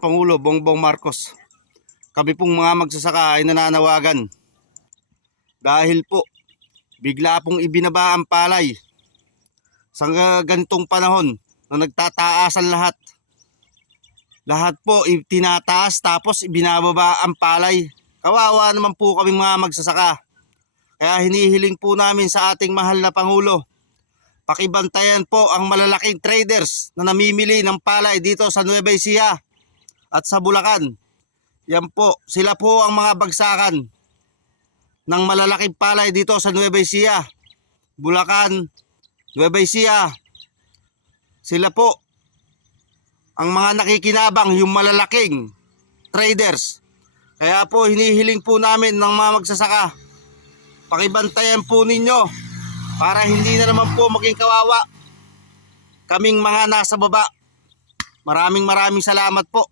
Pangulo Bongbong Marcos. Kami pong mga magsasaka ay nananawagan dahil po bigla pong ibinaba ang palay sa ganitong panahon na nagtataasan lahat. Lahat po itinataas tapos ibinababa ang palay. Kawawa naman po kami mga magsasaka. Kaya hinihiling po namin sa ating mahal na Pangulo, pakibantayan po ang malalaking traders na namimili ng palay dito sa Nueva Ecija at sa Bulacan. Yan po, sila po ang mga bagsakan ng malalaking palay dito sa Nueva Ecija, Bulacan, Nueva Ecija. Sila po ang mga nakikinabang, yung malalaking traders. Kaya po hinihiling po namin ng mga magsasaka, pakibantayan po ninyo para hindi na naman po maging kawawa kaming mga nasa baba. Maraming salamat po.